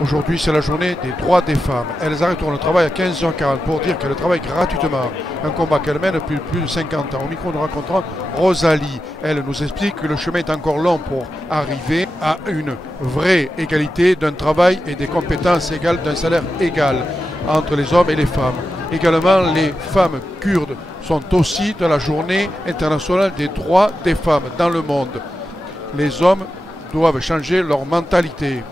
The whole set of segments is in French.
Aujourd'hui, c'est la journée des droits des femmes. Elles arrêteront le travail à 15h40 pour dire qu'elles travaillent gratuitement. Un combat qu'elles mènent depuis plus de 50 ans. Au micro, nous rencontrons Rosalie. Elle nous explique que le chemin est encore long pour arriver à une vraie égalité d'un travail et des compétences égales, d'un salaire égal entre les hommes et les femmes. Également, les femmes kurdes sont aussi de la journée internationale des droits des femmes dans le monde. Les hommes doivent changer leur mentalité.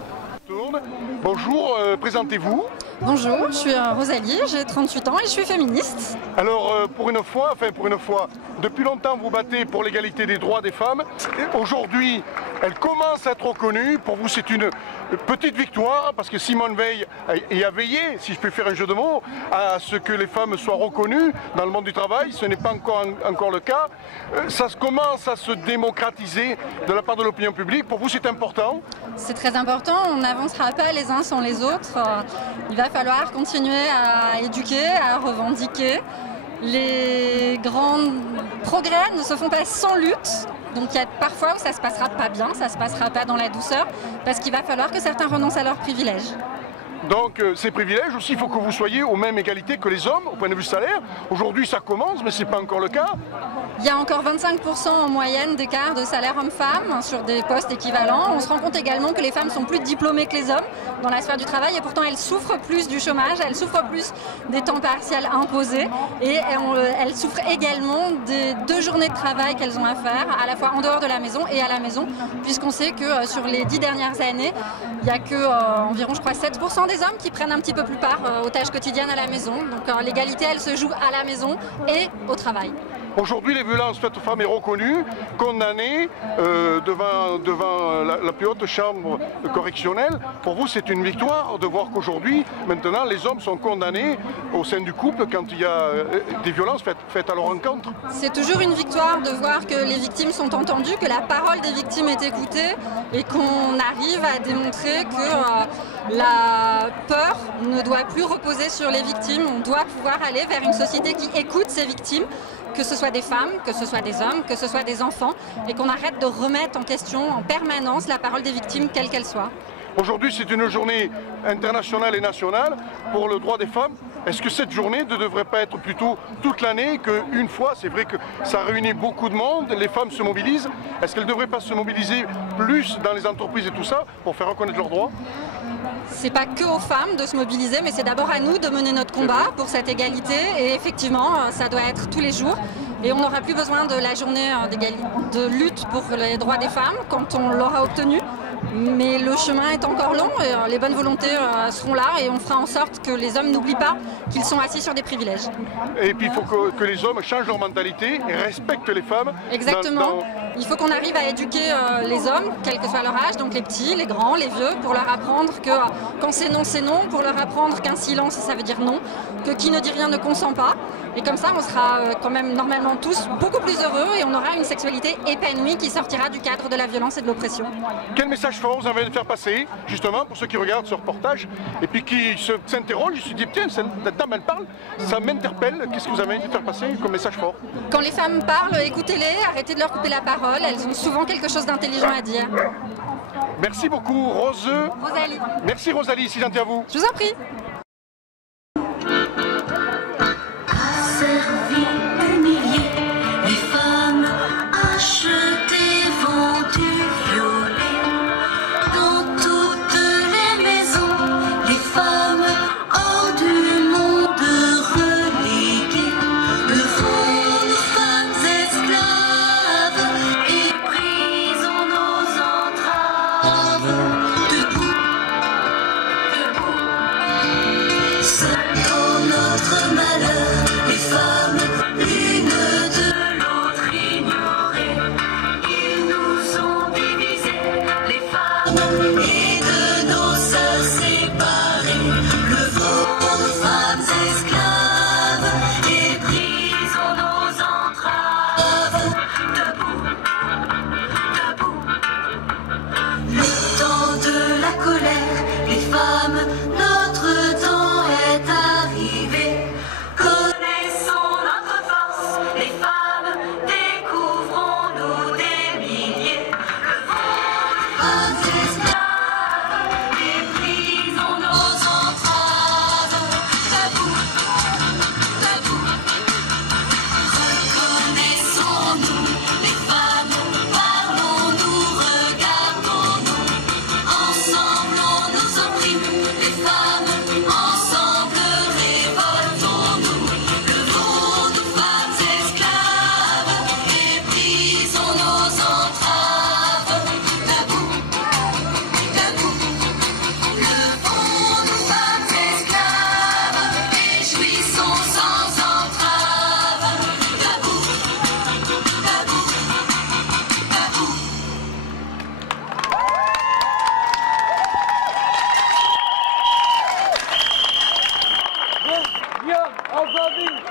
Bonjour, présentez-vous. Bonjour, je suis Rosalie, j'ai 38 ans et je suis féministe. Alors pour une fois, depuis longtemps vous battez pour l'égalité des droits des femmes. Aujourd'hui, elle commence à être reconnue. Pour vous, c'est une petite victoire parce que Simone Veil y a veillé, si je peux faire un jeu de mots, à ce que les femmes soient reconnues dans le monde du travail. Ce n'est pas encore le cas. Ça commence à se démocratiser de la part de l'opinion publique. Pour vous, c'est important? C'est très important. On n'avancera pas les uns sans les autres. Il va falloir continuer à éduquer, à revendiquer. Les grands progrès ne se font pas sans lutte. Donc il y a parfois où ça se passera pas bien, ça se passera pas dans la douceur, parce qu'il va falloir que certains renoncent à leurs privilèges. Donc ces privilèges aussi, il faut que vous soyez aux mêmes égalités que les hommes au point de vue salaire. Aujourd'hui ça commence, mais ce n'est pas encore le cas. Il y a encore 25% en moyenne d'écart de salaire homme-femme sur des postes équivalents. On se rend compte également que les femmes sont plus diplômées que les hommes dans la sphère du travail et pourtant elles souffrent plus du chômage, elles souffrent plus des temps partiels imposés et elles souffrent également des 2 journées de travail qu'elles ont à faire, à la fois en dehors de la maison et à la maison, puisqu'on sait que sur les 10 dernières années, il n'y a que environ, je crois, 7% des hommes qui prennent un petit peu plus part aux tâches quotidiennes à la maison. Donc l'égalité, elle se joue à la maison et au travail. Aujourd'hui, les violences faites aux femmes est reconnue, condamnée devant la plus haute chambre correctionnelle. Pour vous, c'est une victoire de voir qu'aujourd'hui, maintenant, les hommes sont condamnés au sein du couple quand il y a des violences faites à leur encontre. C'est toujours une victoire de voir que les victimes sont entendues, que la parole des victimes est écoutée et qu'on arrive à démontrer que la peur ne doit plus reposer sur les victimes. On doit pouvoir aller vers une société qui écoute ses victimes, que ce soit des femmes, que ce soit des hommes, que ce soit des enfants, et qu'on arrête de remettre en question en permanence la parole des victimes, quelle qu'elle soit. Aujourd'hui, c'est une journée internationale et nationale pour le droit des femmes. Est-ce que cette journée ne devrait pas être plutôt toute l'année qu'une fois? C'est vrai que ça réunit beaucoup de monde, les femmes se mobilisent. Est-ce qu'elles ne devraient pas se mobiliser plus dans les entreprises et tout ça pour faire reconnaître leurs droits? C'est pas que aux femmes de se mobiliser, mais c'est d'abord à nous de mener notre combat pour cette égalité. Et effectivement, ça doit être tous les jours. Et on n'aura plus besoin de la journée de lutte pour les droits des femmes quand on l'aura obtenu. Mais le chemin est encore long et les bonnes volontés seront là et on fera en sorte que les hommes n'oublient pas qu'ils sont assis sur des privilèges. Et puis il faut que les hommes changent leur mentalité et respectent les femmes. Exactement. Il faut qu'on arrive à éduquer les hommes, quel que soit leur âge, donc les petits, les grands, les vieux, pour leur apprendre que quand c'est non, pour leur apprendre qu'un silence ça veut dire non, que qui ne dit rien ne consent pas. Et comme ça, on sera quand même normalement tous beaucoup plus heureux et on aura une sexualité épanouie qui sortira du cadre de la violence et de l'oppression. Quel message fort vous avez de faire passer, justement, pour ceux qui regardent ce reportage et puis qui s'interrogent? Je me suis dit, tiens, cette dame, elle parle, ça m'interpelle. Qu'est-ce que vous avez envie de faire passer comme message fort? Quand les femmes parlent, écoutez-les, arrêtez de leur couper la parole, elles ont souvent quelque chose d'intelligent à dire. Merci beaucoup, Rosalie. Merci Rosalie, c'est gentil à vous. Je vous en prie. Azadin